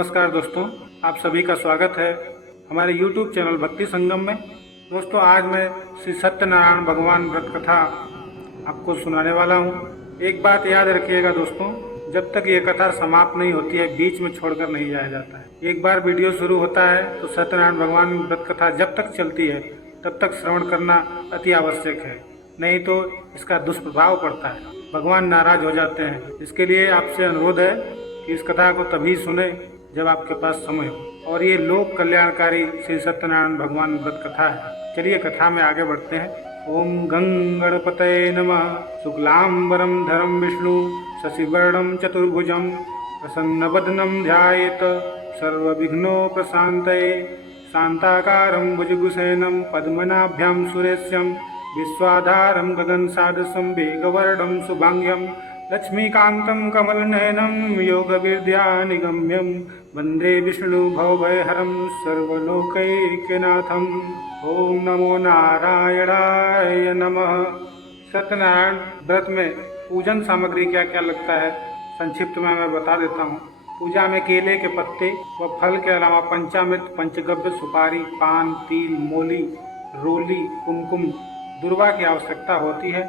नमस्कार दोस्तों, आप सभी का स्वागत है हमारे YouTube चैनल भक्ति संगम में। दोस्तों, आज मैं श्री सत्यनारायण भगवान व्रत कथा आपको सुनाने वाला हूँ। एक बात याद रखिएगा दोस्तों, जब तक ये कथा समाप्त नहीं होती है बीच में छोड़कर नहीं जाया जाता है। एक बार वीडियो शुरू होता है तो सत्यनारायण भगवान व्रत कथा जब तक चलती है तब तक श्रवण करना अति आवश्यक है, नहीं तो इसका दुष्प्रभाव पड़ता है, भगवान नाराज हो जाते हैं। इसके लिए आपसे अनुरोध है कि इस कथा को तभी सुने जब आपके पास समय हो। और ये लोक कल्याणकारी श्री सत्यनारायण भगवान व्रत कथा है। चलिए कथा में आगे बढ़ते हैं। ओम गंग गणपतये नमः। शुक्लांबरम धरम विष्णु शशिवर्णम चतुर्भुजम प्रसन्नवदनं ध्यायेत सर्वविघ्नोपशान्तये। शान्ताकारं भुजगशयनं पद्मनाभ्यां सुरेशं विश्वाधारं गगनसदृशं वेगवर्णं शुभांग्यं लक्ष्मीकान्तं कमलनयनं योगविद्यानिगम्यं वन्दे विष्णुभवभयहरं सर्वलोकैकनाथम्। ओम नमो नारायणाय नमः। सत्यनारायण व्रत में पूजन सामग्री क्या क्या लगता है संक्षिप्त में मैं बता देता हूँ। पूजा में केले के पत्ते व फल के अलावा पंचामृत, पंचगव्य, सुपारी, पान, तिल, मूली, रोली, कुमकुम, दुर्वा की आवश्यकता होती है,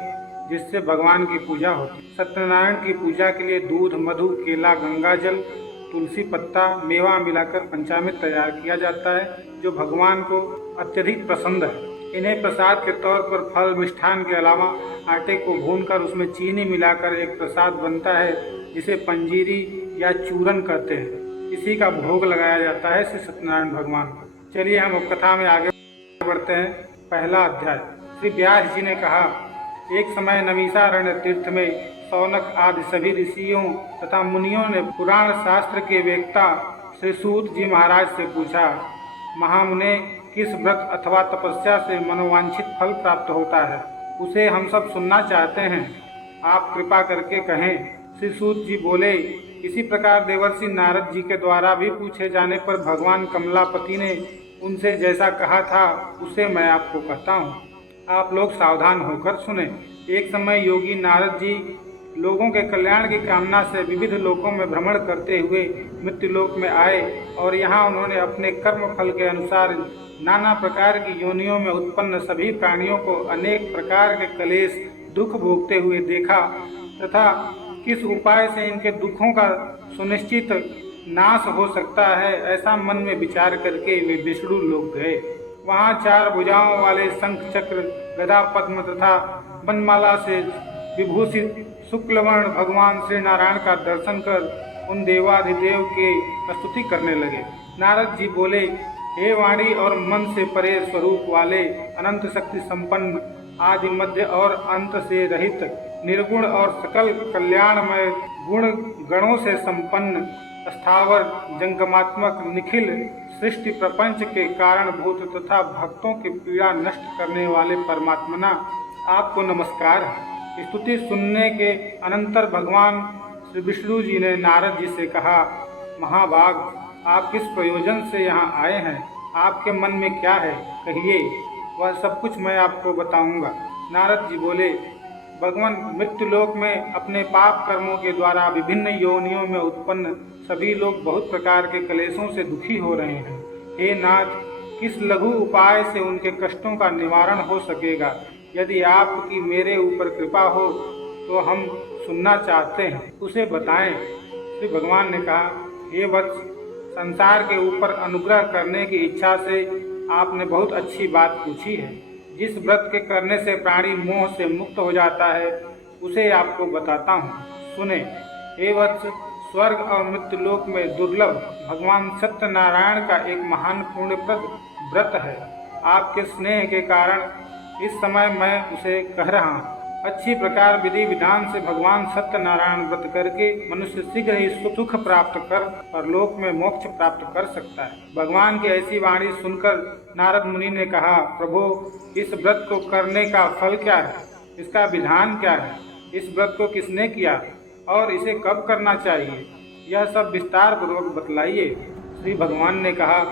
जिससे भगवान की पूजा होती है। सत्यनारायण की पूजा के लिए दूध, मधु, केला, गंगा जल, तुलसी पत्ता, मेवा मिलाकर पंचामृत तैयार किया जाता है, जो भगवान को अत्यधिक पसंद है। इन्हें प्रसाद के तौर पर फल, मिष्ठान के अलावा आटे को भूनकर उसमें चीनी मिलाकर एक प्रसाद बनता है, जिसे पंजीरी या चूरन कहते हैं। इसी का भोग लगाया जाता है श्री सत्यनारायण भगवान को। चलिए हम अब कथा में आगे बढ़ते हैं। पहला अध्याय। श्री व्यास जी ने कहा, एक समय नमीसारण्य तीर्थ में शौनक आदि सभी ऋषियों तथा मुनियों ने पुराण शास्त्र के वेत्ता श्री सूत जी महाराज से पूछा, महामुने, किस व्रत अथवा तपस्या से मनोवांछित फल प्राप्त होता है? उसे हम सब सुनना चाहते हैं, आप कृपा करके कहें। श्री सूत जी बोले, इसी प्रकार देवर्षि नारद जी के द्वारा भी पूछे जाने पर भगवान कमलापति ने उनसे जैसा कहा था उसे मैं आपको कहता हूँ। आप लोग सावधान होकर सुने। एक समय योगी नारद जी लोगों के कल्याण की कामना से विविध लोकों में भ्रमण करते हुए मृत्युलोक में आए और यहाँ उन्होंने अपने कर्म फल के अनुसार नाना प्रकार की योनियों में उत्पन्न सभी प्राणियों को अनेक प्रकार के क्लेश दुख भोगते हुए देखा तथा किस उपाय से इनके दुखों का सुनिश्चित नाश हो सकता है, ऐसा मन में विचार करके वे विष्णु लोक गए। वहाँ 4 भुजाओं वाले शंख, चक्र, गदा, पद्म तथा वनमाला से विभूषित शुक्लवर्ण भगवान श्री नारायण का दर्शन कर उन देवाधिदेव के स्तुति करने लगे। नारद जी बोले, हे वाणी और मन से परे स्वरूप वाले, अनंत शक्ति संपन्न, आदि मध्य और अंत से रहित, निर्गुण और सकल कल्याणमय, गुण गणों से संपन्न, स्थावर, जंगमात्मक, निखिल सृष्टि प्रपंच के कारणभूत तथा भक्तों की पीड़ा नष्ट करने वाले परमात्मना, आपको नमस्कार है। स्तुति सुनने के अनंतर भगवान श्री विष्णु जी ने नारद जी से कहा, महाभाग, आप किस प्रयोजन से यहाँ आए हैं? आपके मन में क्या है, कहिए, वह सब कुछ मैं आपको बताऊंगा। नारद जी बोले, भगवान, मृत्युलोक में अपने पाप कर्मों के द्वारा विभिन्न योनियों में उत्पन्न सभी लोग बहुत प्रकार के क्लेशों से दुखी हो रहे हैं। हे नाथ, किस लघु उपाय से उनके कष्टों का निवारण हो सकेगा? यदि आपकी मेरे ऊपर कृपा हो तो हम सुनना चाहते हैं, उसे बताएं। श्री भगवान ने कहा, हे वत्स, संसार के ऊपर अनुग्रह करने की इच्छा से आपने बहुत अच्छी बात पूछी है। जिस व्रत के करने से प्राणी मोह से मुक्त हो जाता है उसे आपको बताता हूँ, सुने। हे वत्स, स्वर्ग और मृत्युलोक में दुर्लभ भगवान सत्यनारायण का एक महान पुण्यप्रद व्रत है। आपके स्नेह के कारण इस समय मैं उसे कह रहा हूँ। अच्छी प्रकार विधि विधान से भगवान सत्यनारायण व्रत करके मनुष्य शीघ्र ही सुख प्राप्त कर परलोक में मोक्ष प्राप्त कर सकता है। भगवान की ऐसी वाणी सुनकर नारद मुनि ने कहा, प्रभु, इस व्रत को करने का फल क्या है? इसका विधान क्या है? इस व्रत को किसने किया और इसे कब करना चाहिए? यह सब विस्तार पूर्वक बतलाइए। श्री भगवान ने कहा,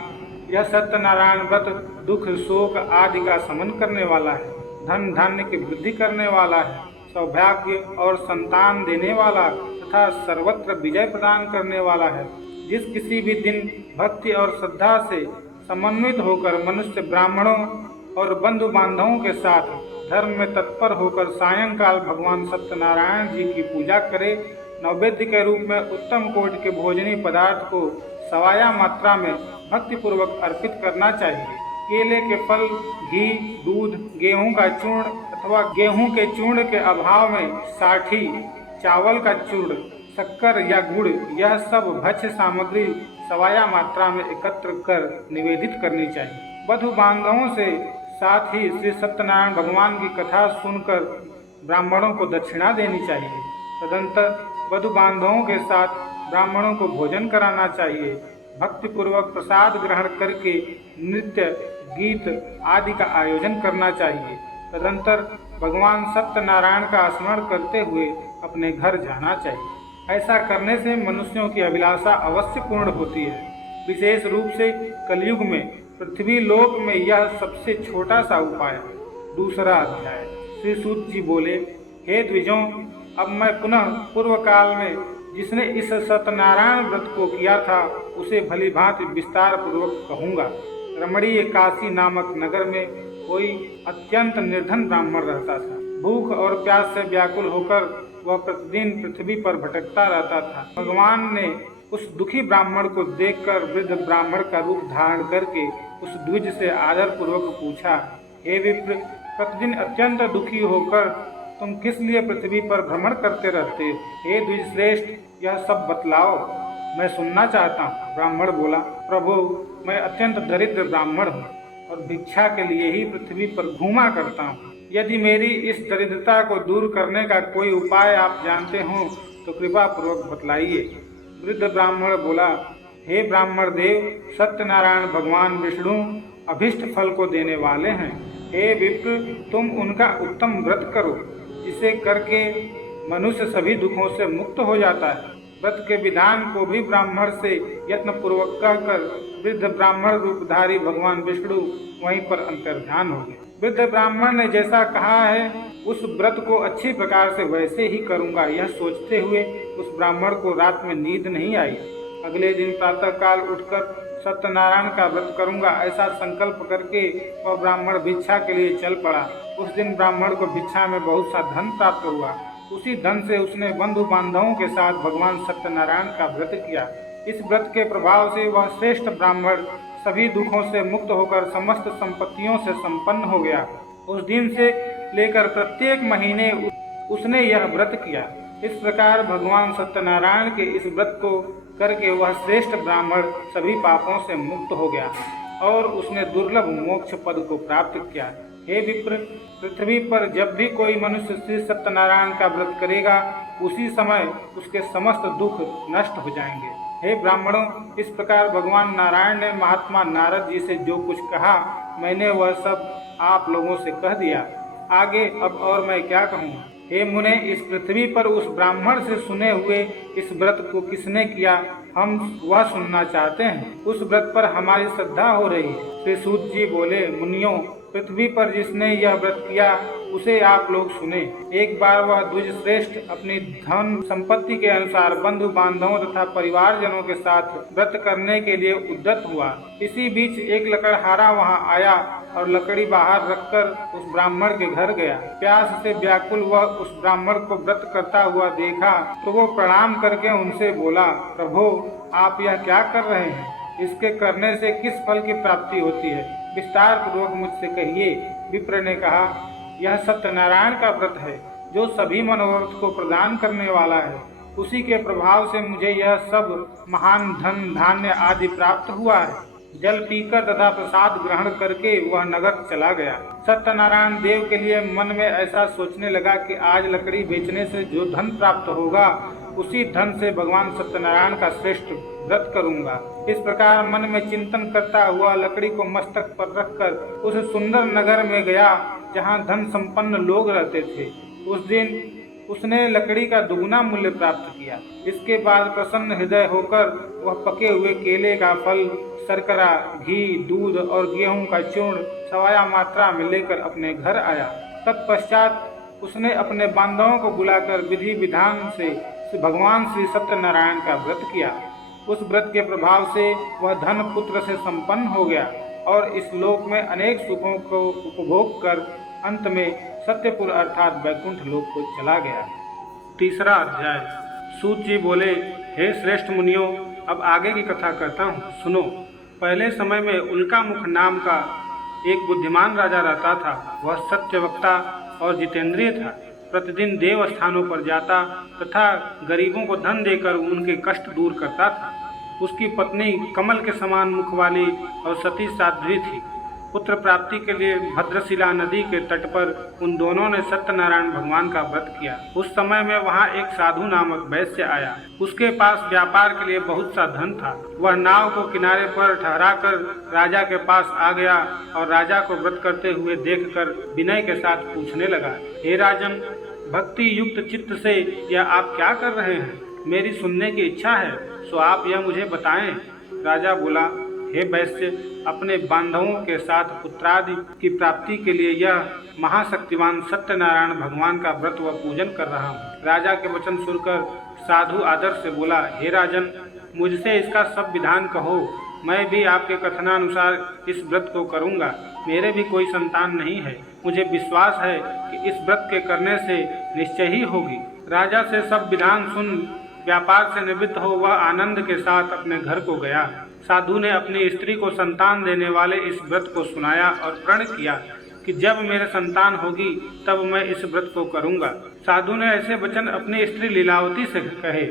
यह सत्यनारायण व्रत दुख, शोक आदि का शमन करने वाला है, धन धान्य की वृद्धि करने वाला है, सौभाग्य और संतान देने वाला तथा सर्वत्र विजय प्रदान करने वाला है। जिस किसी भी दिन भक्ति और श्रद्धा से समन्वित होकर मनुष्य ब्राह्मणों और बंधु बांधवों के साथ धर्म में तत्पर होकर सायंकाल भगवान सत्यनारायण जी की पूजा करे, नैवेद्य के रूप में उत्तम कोटि के भोजनी पदार्थ को सवाया मात्रा में भक्ति पूर्वक अर्पित करना चाहिए। केले के फल, घी, दूध, गेहूं का चूर्ण अथवा गेहूं के चूर्ण के अभाव में साठी, चावल का चूर्ण, शक्कर या गुड़, यह सब भक्ष्य सामग्री सवाया मात्रा में एकत्र कर निवेदित करनी चाहिए। बंधु बांधवों से साथ ही श्री सत्यनारायण भगवान की कथा सुनकर ब्राह्मणों को दक्षिणा देनी चाहिए। तदंतर बंधु बांधवों के साथ ब्राह्मणों को भोजन कराना चाहिए। भक्ति पूर्वक प्रसाद ग्रहण करके नृत्य, गीत आदि का आयोजन करना चाहिए। तदंतर भगवान सत्यनारायण का स्मरण करते हुए अपने घर जाना चाहिए। ऐसा करने से मनुष्यों की अभिलाषा अवश्य पूर्ण होती है। विशेष रूप से कलयुग में पृथ्वी लोक में यह सबसे छोटा सा उपाय है। दूसरा अध्याय। श्री सूत जी बोले, हे द्विजों, अब मैं पुनः पूर्व काल में जिसने इस सत्यनारायण व्रत को किया था उसे भली भांति विस्तार पूर्वक कहूँगा। रमणीय काशी नामक नगर में कोई अत्यंत निर्धन ब्राह्मण रहता था। भूख और प्यास से व्याकुल होकर वह प्रतिदिन पृथ्वी पर भटकता रहता था। भगवान ने उस दुखी ब्राह्मण को देखकर वृद्ध ब्राह्मण का रूप धारण करके उस द्विज से आदर पूर्वक पूछा, हे विप्र, प्रतिदिन अत्यंत दुखी होकर तुम किस लिए पृथ्वी पर भ्रमण करते रहते हो? हे द्विज श्रेष्ठ, यह सब बतलाओ, मैं सुनना चाहता हूँ। ब्राह्मण बोला, प्रभु, मैं अत्यंत दरिद्र ब्राह्मण हूँ और भिक्षा के लिए ही पृथ्वी पर घूमा करता हूँ। यदि मेरी इस दरिद्रता को दूर करने का कोई उपाय आप जानते हो तो कृपा पूर्वक बतलाइए। वृद्ध ब्राह्मण बोला, हे ब्राह्मण देव, सत्यनारायण भगवान विष्णु अभिष्ट फल को देने वाले हैं। हे विप्र, तुम उनका उत्तम व्रत करो, जिसे करके मनुष्य सभी दुखों से मुक्त हो जाता है। व्रत के विधान को भी ब्राह्मण से यत्न पूर्वक कहकर वृद्ध ब्राह्मण रूपधारी भगवान विष्णु वहीं पर अंतर्ध्यान हो गए। वृद्ध ब्राह्मण ने जैसा कहा है उस व्रत को अच्छी प्रकार से वैसे ही करूंगा, यह सोचते हुए उस ब्राह्मण को रात में नींद नहीं आई। अगले दिन प्रातः काल उठकर सत्यनारायण का व्रत करूंगा ऐसा संकल्प करके वह ब्राह्मण भिक्षा के लिए चल पड़ा। उस दिन ब्राह्मण को भिक्षा में बहुत सा धन प्राप्त हुआ। उसी धन से उसने बंधु बांधवों के साथ भगवान सत्यनारायण का व्रत किया। इस व्रत के प्रभाव से वह श्रेष्ठ ब्राह्मण सभी दुखों से मुक्त होकर समस्त संपत्तियों से संपन्न हो गया। उस दिन से लेकर प्रत्येक महीने उसने यह व्रत किया। इस प्रकार भगवान सत्यनारायण के इस व्रत को करके वह श्रेष्ठ ब्राह्मण सभी पापों से मुक्त हो गया और उसने दुर्लभ मोक्ष पद को प्राप्त किया। हे विप्र, पृथ्वी पर जब भी कोई मनुष्य श्री सत्यनारायण का व्रत करेगा उसी समय उसके समस्त दुख नष्ट हो जाएंगे। हे ब्राह्मणों, इस प्रकार भगवान नारायण ने महात्मा नारद जी से जो कुछ कहा मैंने वह सब आप लोगों से कह दिया। आगे अब और मैं क्या कहूँ? हे मुने, इस पृथ्वी पर उस ब्राह्मण से सुने हुए इस व्रत को किसने किया हम वह सुनना चाहते हैं। उस व्रत पर हमारी श्रद्धा हो रही है। श्री सूत जी बोले, मुनियों, पृथ्वी पर जिसने यह व्रत किया उसे आप लोग सुने। एक बार वह द्विज श्रेष्ठ अपनी धन संपत्ति के अनुसार बंधु बांधवों तथा परिवारजनों के साथ व्रत करने के लिए उद्यत हुआ। इसी बीच एक लकड़हारा वहां आया और लकड़ी बाहर रखकर उस ब्राह्मण के घर गया। प्यास से व्याकुल वह उस ब्राह्मण को व्रत करता हुआ देखा तो वो प्रणाम करके उनसे बोला, प्रभु, आप यह क्या कर रहे हैं? इसके करने से किस फल की प्राप्ति होती है? विस्तार पूर्वक मुझसे कहिए। विप्र ने कहा, यह सत्यनारायण का व्रत है जो सभी मनोरथ को प्रदान करने वाला है। उसी के प्रभाव से मुझे यह सब महान धन धान्य आदि प्राप्त हुआ है। जल पीकर तथा प्रसाद ग्रहण करके वह नगर चला गया। सत्यनारायण देव के लिए मन में ऐसा सोचने लगा कि आज लकड़ी बेचने से जो धन प्राप्त होगा उसी धन से भगवान सत्यनारायण का श्रेष्ठ व्रत करूंगा। इस प्रकार मन में चिंतन करता हुआ लकड़ी को मस्तक पर रखकर उस सुंदर नगर में गया जहां धन संपन्न लोग रहते थे। उस दिन उसने लकड़ी का दुगुना मूल्य प्राप्त किया। इसके बाद प्रसन्न हृदय होकर वह पके हुए केले का फल, शर्करा, घी, दूध और गेहूं का चूर्ण सवाया मात्रा में लेकर अपने घर आया। तत्पश्चात उसने अपने बांधवों को बुलाकर विधि विधान से भगवान श्री सत्यनारायण का व्रत किया। उस व्रत के प्रभाव से वह धन पुत्र से संपन्न हो गया और इस लोक में अनेक सुखों को उपभोग कर अंत में सत्यपुर अर्थात वैकुंठ लोक को चला गया। तीसरा अध्याय। सूत जी बोले, हे श्रेष्ठ मुनियों, अब आगे की कथा करता हूँ, सुनो। पहले समय में उल्का मुख नाम का एक बुद्धिमान राजा रहता था। वह सत्यवक्ता और जितेंद्रिय था। प्रतिदिन देव स्थानों पर जाता तथा गरीबों को धन देकर उनके कष्ट दूर करता था। उसकी पत्नी कमल के समान मुख वाली और सती साध्वी थी। पुत्र प्राप्ति के लिए भद्रशिला नदी के तट पर उन दोनों ने सत्यनारायण भगवान का व्रत किया। उस समय में वहाँ एक साधु नामक वैश्य आया। उसके पास व्यापार के लिए बहुत सा धन था। वह नाव को किनारे पर ठहराकर राजा के पास आ गया और राजा को व्रत करते हुए देखकर विनय के साथ पूछने लगा, हे राजन, भक्ति युक्त चित्त से यह आप क्या कर रहे हैं? मेरी सुनने की इच्छा है, सो आप यह मुझे बताएं। राजा बोला, हे वैश्य, अपने बांधवों के साथ पुत्रादि की प्राप्ति के लिए यह महाशक्तिमान सत्यनारायण भगवान का व्रत व पूजन कर रहा हूँ। राजा के वचन सुनकर साधु आदर से बोला, हे राजन, मुझसे इसका सब विधान कहो। मैं भी आपके कथनानुसार इस व्रत को करूँगा। मेरे भी कोई संतान नहीं है। मुझे विश्वास है कि इस व्रत के करने से निश्चय ही होगी। राजा से सब विधान सुन व्यापार से निवृत्त हो वह आनंद के साथ अपने घर को गया। साधु ने अपनी स्त्री को संतान देने वाले इस व्रत को सुनाया और प्रण किया कि जब मेरे संतान होगी तब मैं इस व्रत को करूंगा। साधु ने ऐसे वचन अपनी स्त्री लीलावती से कहे।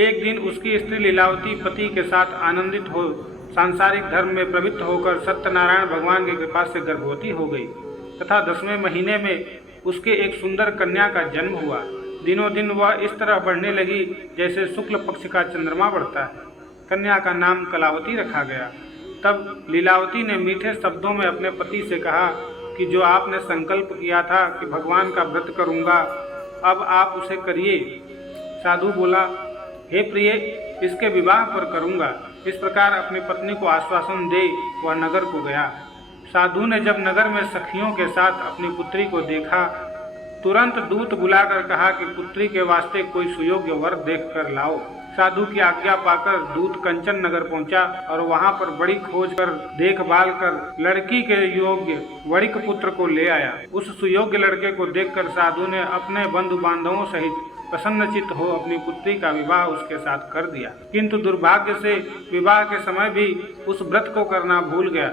एक दिन उसकी स्त्री लीलावती पति के साथ आनंदित हो सांसारिक धर्म में प्रवृत्त होकर सत्यनारायण भगवान की कृपा से गर्भवती हो गई तथा 10वें महीने में उसके एक सुंदर कन्या का जन्म हुआ। दिनों दिन वह इस तरह बढ़ने लगी जैसे शुक्ल पक्ष का चंद्रमा बढ़ता है। कन्या का नाम कलावती रखा गया। तब लीलावती ने मीठे शब्दों में अपने पति से कहा कि जो आपने संकल्प किया था कि भगवान का व्रत करूंगा, अब आप उसे करिए। साधु बोला, हे प्रिय, इसके विवाह पर करूंगा। इस प्रकार अपनी पत्नी को आश्वासन दे वह नगर को गया। साधु ने जब नगर में सखियों के साथ अपनी पुत्री को देखा, तुरंत दूत बुलाकर कहा कि पुत्री के वास्ते कोई सुयोग्य वर देखकर लाओ। साधु की आज्ञा पाकर दूत कंचन नगर पहुंचा और वहां पर बड़ी खोज कर देखभाल कर लड़की के योग्य वणिक पुत्र को ले आया। उस सुयोग्य लड़के को देखकर साधु ने अपने बंधु बांधवों सहित प्रसन्नचित्त हो अपनी पुत्री का विवाह उसके साथ कर दिया। किंतु दुर्भाग्य से विवाह के समय भी उस व्रत को करना भूल गया।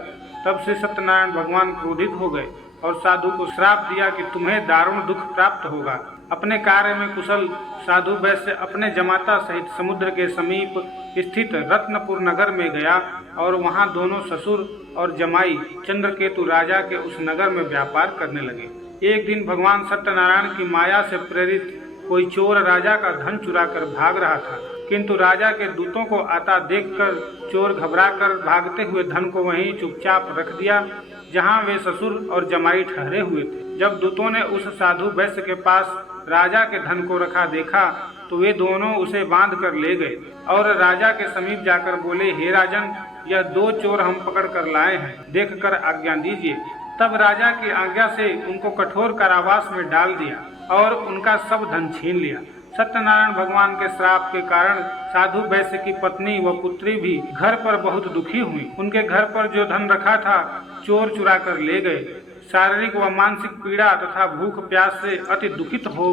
तब से सत्यनारायण भगवान क्रोधित हो गए और साधु को श्राप दिया कि तुम्हें दारुण दुख प्राप्त होगा। अपने कार्य में कुशल साधु वैश्य अपने जमाता सहित समुद्र के समीप स्थित रत्नपुर नगर में गया और वहां दोनों ससुर और जमाई चंद्रकेतु राजा के उस नगर में व्यापार करने लगे। एक दिन भगवान सत्यनारायण की माया से प्रेरित कोई चोर राजा का धन चुराकर भाग रहा था, किंतु राजा के दूतों को आता देखकर चोर घबराकर भागते हुए धन को वहीं चुपचाप रख दिया जहां वे ससुर और जमाई ठहरे हुए थे। जब दूतों ने उस साधु वैश्य के पास राजा के धन को रखा देखा तो वे दोनों उसे बांध कर ले गए और राजा के समीप जाकर बोले, हे राजन, यह 2 चोर हम पकड़ कर लाए हैं, देखकर आज्ञा दीजिए। तब राजा की आज्ञा से उनको कठोर कारावास में डाल दिया और उनका सब धन छीन लिया। सत्यनारायण भगवान के श्राप के कारण साधु वैश्य की पत्नी व पुत्री भी घर पर बहुत दुखी हुई। उनके घर पर जो धन रखा था चोर चुरा कर ले गए। शारीरिक व मानसिक पीड़ा तथा भूख प्यास से अति दुखित हो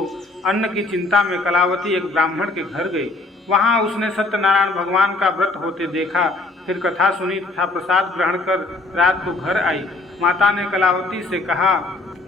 अन्न की चिंता में कलावती एक ब्राह्मण के घर गई। वहां उसने सत्यनारायण भगवान का व्रत होते देखा, फिर कथा सुनी तथा प्रसाद ग्रहण कर रात को घर आई। माता ने कलावती से कहा,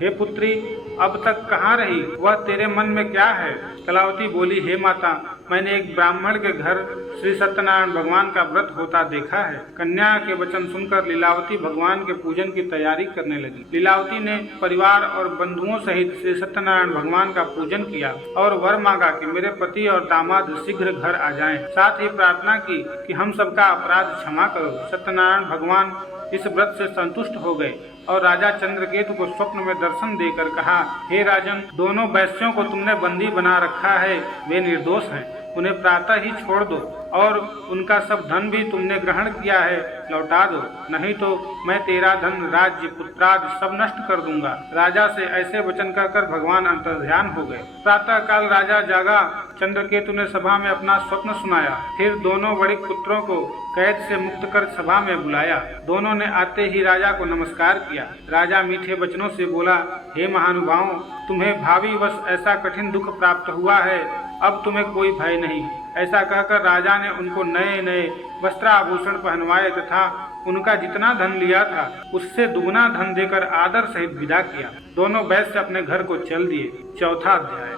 हे पुत्री, अब तक कहाँ रही? वह तेरे मन में क्या है? कलावती बोली, हे माता, मैंने एक ब्राह्मण के घर श्री सत्यनारायण भगवान का व्रत होता देखा है। कन्या के वचन सुनकर लीलावती भगवान के पूजन की तैयारी करने लगी। लीलावती ने परिवार और बंधुओं सहित श्री सत्यनारायण भगवान का पूजन किया और वर मांगा कि मेरे पति और दामाद शीघ्र घर आ जाएं। साथ ही प्रार्थना की कि हम सबका अपराध क्षमा करो। सत्यनारायण भगवान इस व्रत से संतुष्ट हो गए और राजा चंद्रकेतु को स्वप्न में दर्शन देकर कहा, हे राजन, दोनों वैश्यों को तुमने बंदी बना रखा है, वे निर्दोष हैं। उन्हें प्रातः ही छोड़ दो और उनका सब धन भी तुमने ग्रहण किया है लौटा दो, नहीं तो मैं तेरा धन, राज्य, पुत्रादि सब नष्ट कर दूंगा। राजा से ऐसे वचन कहकर भगवान अंतर्ध्यान हो गए। प्रातः काल राजा जागा। चंद्रकेतु ने सभा में अपना स्वप्न सुनाया। फिर दोनों बड़े पुत्रों को कैद से मुक्त कर सभा में बुलाया। दोनों ने आते ही राजा को नमस्कार किया। राजा मीठे वचनों से बोला, हे महानुभावों, तुम्हें भावी वश ऐसा कठिन दुख प्राप्त हुआ है, अब तुम्हें कोई भय नहीं। ऐसा कहकर राजा ने उनको नए नए वस्त्राभूषण पहनवाए तथा उनका जितना धन लिया था उससे दुगना धन देकर आदर सहित विदा किया। दोनों वैश्य अपने घर को चल दिए। चौथा अध्याय।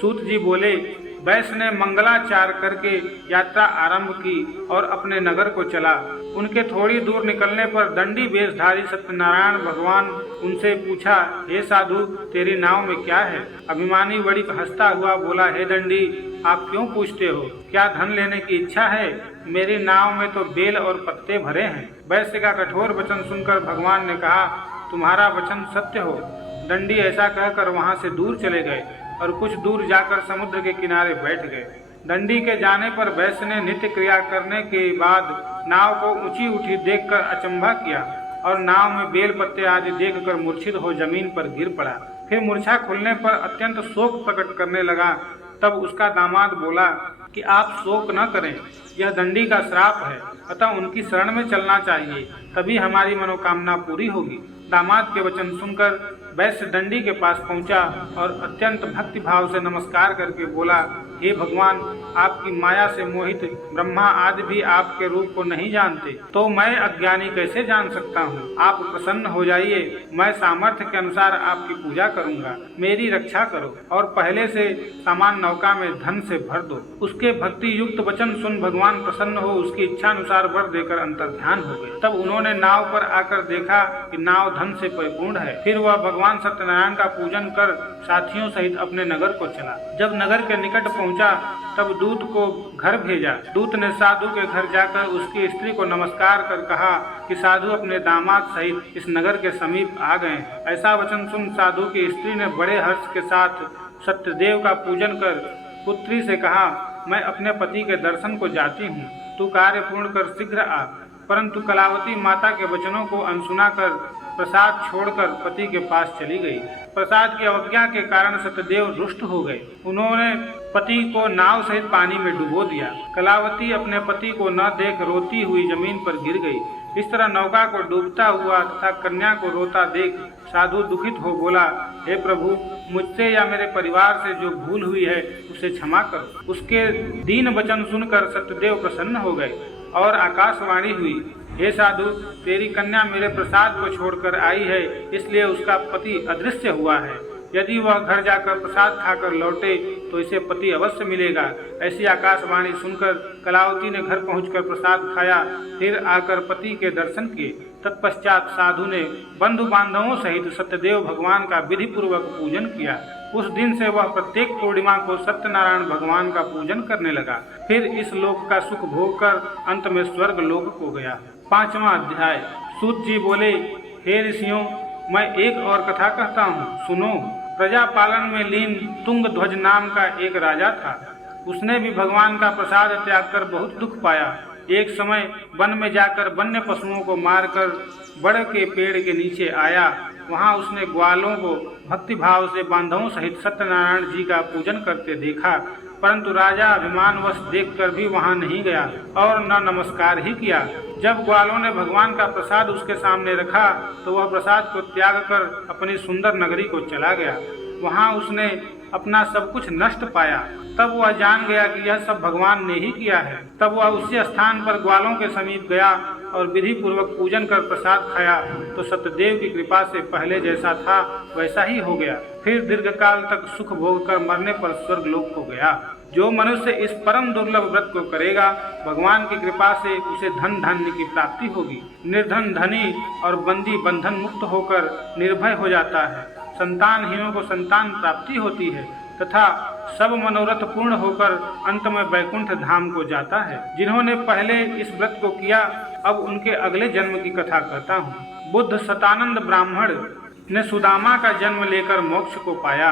सूत जी बोले, वैश्य ने मंगलाचार करके यात्रा आरंभ की और अपने नगर को चला। उनके थोड़ी दूर निकलने पर दंडी वेशधारी सत्यनारायण भगवान उनसे पूछा, हे साधु, तेरी नाव में क्या है? अभिमानी वणिक हंसता हुआ बोला, हे दंडी, आप क्यों पूछते हो? क्या धन लेने की इच्छा है? मेरी नाव में तो बेल और पत्ते भरे हैं। वैश्य का कठोर वचन सुनकर भगवान ने कहा, तुम्हारा वचन सत्य हो। दंडी ऐसा कहकर वहां से दूर चले गए और कुछ दूर जाकर समुद्र के किनारे बैठ गए। दंडी के जाने पर वैश्य ने नित्य क्रिया करने के बाद नाव को ऊंची उठी देखकर अचंभा किया और नाव में बेल पत्ते आदि देखकर मूर्छित हो जमीन पर गिर पड़ा। फिर मूर्छा खुलने पर अत्यंत शोक प्रकट करने लगा। तब उसका दामाद बोला कि आप शोक न करें, यह दंडी का श्राप है, अतः उनकी शरण में चलना चाहिए, तभी हमारी मनोकामना पूरी होगी। दामाद के वचन सुनकर वैश्य दंडी के पास पहुंचा और अत्यंत भक्ति भाव से नमस्कार करके बोला, हे भगवान, आपकी माया से मोहित ब्रह्मा आदि भी आपके रूप को नहीं जानते, तो मैं अज्ञानी कैसे जान सकता हूँ? आप प्रसन्न हो जाइए, मैं सामर्थ्य के अनुसार आपकी पूजा करूँगा, मेरी रक्षा करो और पहले से सामान नौका में धन से भर दो। उसके भक्ति युक्त वचन सुन भगवान प्रसन्न हो उसकी इच्छा अनुसार वर देकर अंतर्ध्यान हो गए। तब उन्होंने नाव पर आकर देखा कि नाव धन से परिपूर्ण है। फिर वह भगवान सत्यनारायण का पूजन कर साथियों सहित अपने नगर को चला। जब नगर के निकट पहुंचा तब दूत को घर भेजा। दूत ने साधु के घर जाकर उसकी स्त्री को नमस्कार कर कहा कि साधु अपने दामाद सहित इस नगर के समीप आ गए। ऐसा वचन सुन साधु की स्त्री ने बड़े हर्ष के साथ सत्यदेव का पूजन कर पुत्री से कहा, मैं अपने पति के दर्शन को जाती हूँ, तू कार्य पूर्ण कर शीघ्र आ। परंतु कलावती माता के वचनों को अनसुना कर प्रसाद छोड़कर पति के पास चली गई। प्रसाद की अवज्ञा के कारण सत्यदेव रुष्ट हो गए। उन्होंने पति को नाव सहित पानी में डुबो दिया। कलावती अपने पति को न देख रोती हुई जमीन पर गिर गई। इस तरह नौका को डूबता हुआ तथा कन्या को रोता देख साधु दुखित हो बोला, हे प्रभु, मुझसे या मेरे परिवार से जो भूल हुई है उसे क्षमा करो। उसके दीन वचन सुनकर सत्यदेव प्रसन्न हो गए और आकाशवाणी हुई, हे साधु, तेरी कन्या मेरे प्रसाद को छोड़कर आई है, इसलिए उसका पति अदृश्य हुआ है। यदि वह घर जाकर प्रसाद खाकर लौटे तो इसे पति अवश्य मिलेगा। ऐसी आकाशवाणी सुनकर कलावती ने घर पहुंचकर प्रसाद खाया, फिर आकर पति के दर्शन किए। तत्पश्चात साधु ने बंधु बांधवों सहित सत्यदेव भगवान का विधि पूर्वक पूजन किया। उस दिन से वह प्रत्येक पूर्णिमा को सत्यनारायण भगवान का पूजन करने लगा। फिर इस लोक का सुख भोग कर अंत में स्वर्ग लोक को गया। 5वां अध्याय। सूत जी बोले, हे ऋषियों, मैं एक और कथा कहता हूँ, सुनो। प्रजा पालन में लीन तुंग ध्वज नाम का एक राजा था। उसने भी भगवान का प्रसाद त्याग कर बहुत दुख पाया। एक समय वन में जाकर वन्य पशुओं को मारकर बड़ के पेड़ के नीचे आया। वहां उसने ग्वालों को भक्ति भाव से बांधवों सहित सत्यनारायण जी का पूजन करते देखा, परंतु राजा अभिमानवश देखकर भी वहां नहीं गया और न नमस्कार ही किया। जब ग्वालों ने भगवान का प्रसाद उसके सामने रखा तो वह प्रसाद को त्याग कर अपनी सुंदर नगरी को चला गया। वहां उसने अपना सब कुछ नष्ट पाया। तब वह जान गया कि यह सब भगवान ने ही किया है। तब वह उसी स्थान पर ग्वालों के समीप गया और विधि पूर्वक पूजन कर प्रसाद खाया तो सत्यदेव की कृपा से पहले जैसा था वैसा ही हो गया। फिर दीर्घकाल तक सुख भोग कर मरने पर स्वर्ग लोक को गया। जो मनुष्य इस परम दुर्लभ व्रत को करेगा, भगवान की कृपा से उसे धन धान्य की प्राप्ति होगी। निर्धन धनी और बंदी बंधन मुक्त होकर निर्भय हो जाता है। संतानहीनों को संतान प्राप्ति होती है तथा सब मनोरथ पूर्ण होकर अंत में वैकुंठ धाम को जाता है। जिन्होंने पहले इस व्रत को किया, अब उनके अगले जन्म की कथा कहता हूँ। बुद्ध शतानंद ब्राह्मण ने सुदामा का जन्म लेकर मोक्ष को पाया।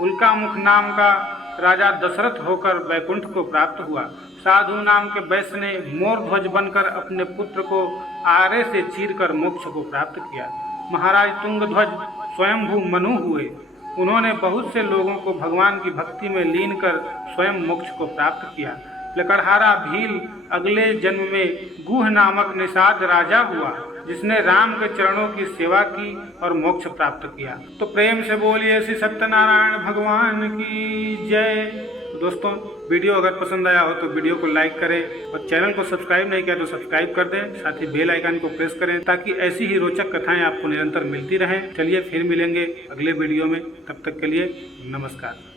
उल्का मुख नाम का राजा दशरथ होकर वैकुंठ को प्राप्त हुआ। साधु नाम के वैश्य ने मोर ध्वज बनकर अपने पुत्र को आरे से चीरकर मोक्ष को प्राप्त किया। महाराज तुंगध्वज स्वयंभू मनु हुए। उन्होंने बहुत से लोगों को भगवान की भक्ति में लीन कर स्वयं मोक्ष को प्राप्त किया। लकड़हारा भील अगले जन्म में गुह नामक निषाद राजा हुआ, जिसने राम के चरणों की सेवा की और मोक्ष प्राप्त किया। तो प्रेम से बोलिए श्री सत्यनारायण भगवान की जय। तो दोस्तों, वीडियो अगर पसंद आया हो तो वीडियो को लाइक करें और चैनल को सब्सक्राइब नहीं किया तो सब्सक्राइब कर दें। साथ ही बेल आइकन को प्रेस करें ताकि ऐसी ही रोचक कथाएं आपको निरंतर मिलती रहें। चलिए फिर मिलेंगे अगले वीडियो में, तब तक के लिए नमस्कार।